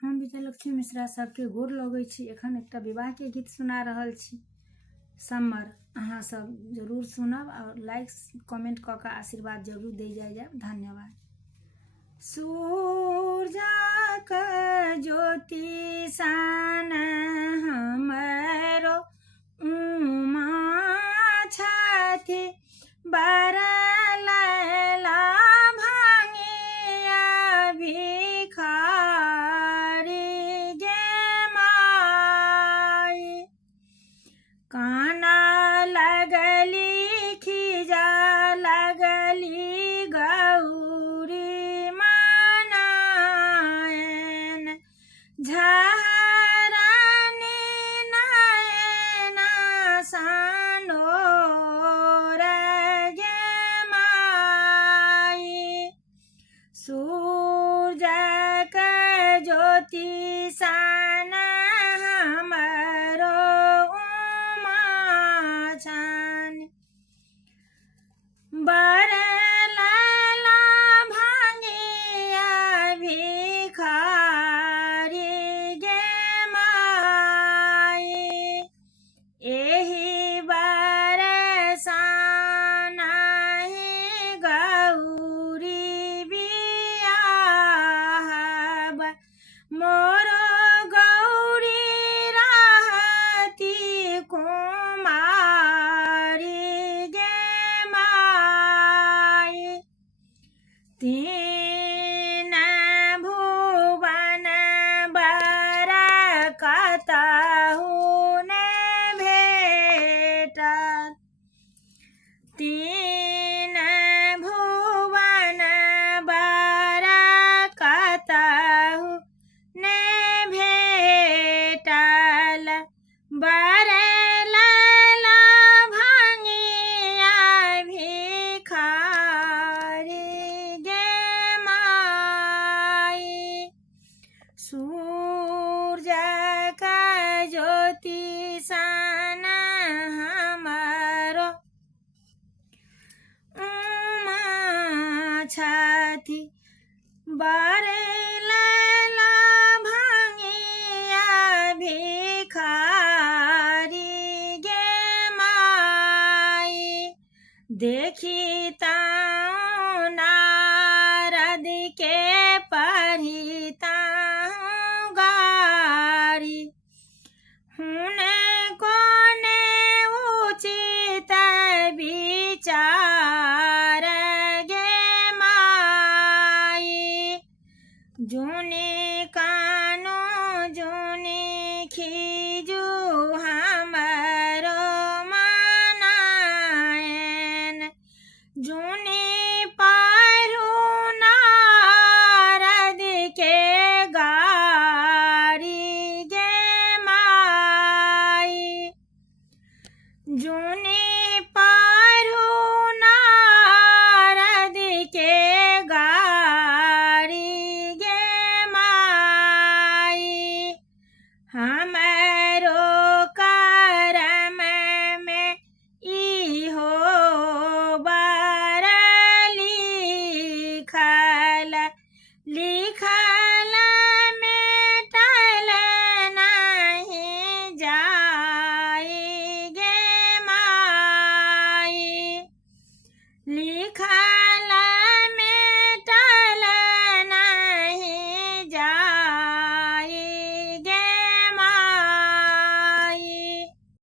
हम विजयलक्ष्मी मिश्रा सबके गोर लगै छी। एखन एकटा विवाह के गीत सुना रहल छी सम्मर। अहाँ सब जरूर सुनब और लाइक कमेंट कऽ के आशीर्वाद जरूर दे जाए। धन्यवाद। सूरजक ज्योति सान हमरो उमा छथि, बरलैला भांगिया भिखारी गे माई। काना लगली खिजा लगली गौरी मनायन, झहरनी नयन सनोर गे माई। सूरजक ज्योति सन हमरो उमा छनि, बरलैला भांगिया भिखारी गे माई। एहि बरसानहि गौरी बियाहब, मोरो गौरी रहती कुमारी गे माई। तीन भुवन बर कतहु ने भेटल, तीन भुवन बर कतहु ने भेटल, बरलैला भांगिया भिखारी गे माई। सूरजक ज्योति सन हमरो उमा छथि, बरलैला भांगिया भिखारी गे माई। देखी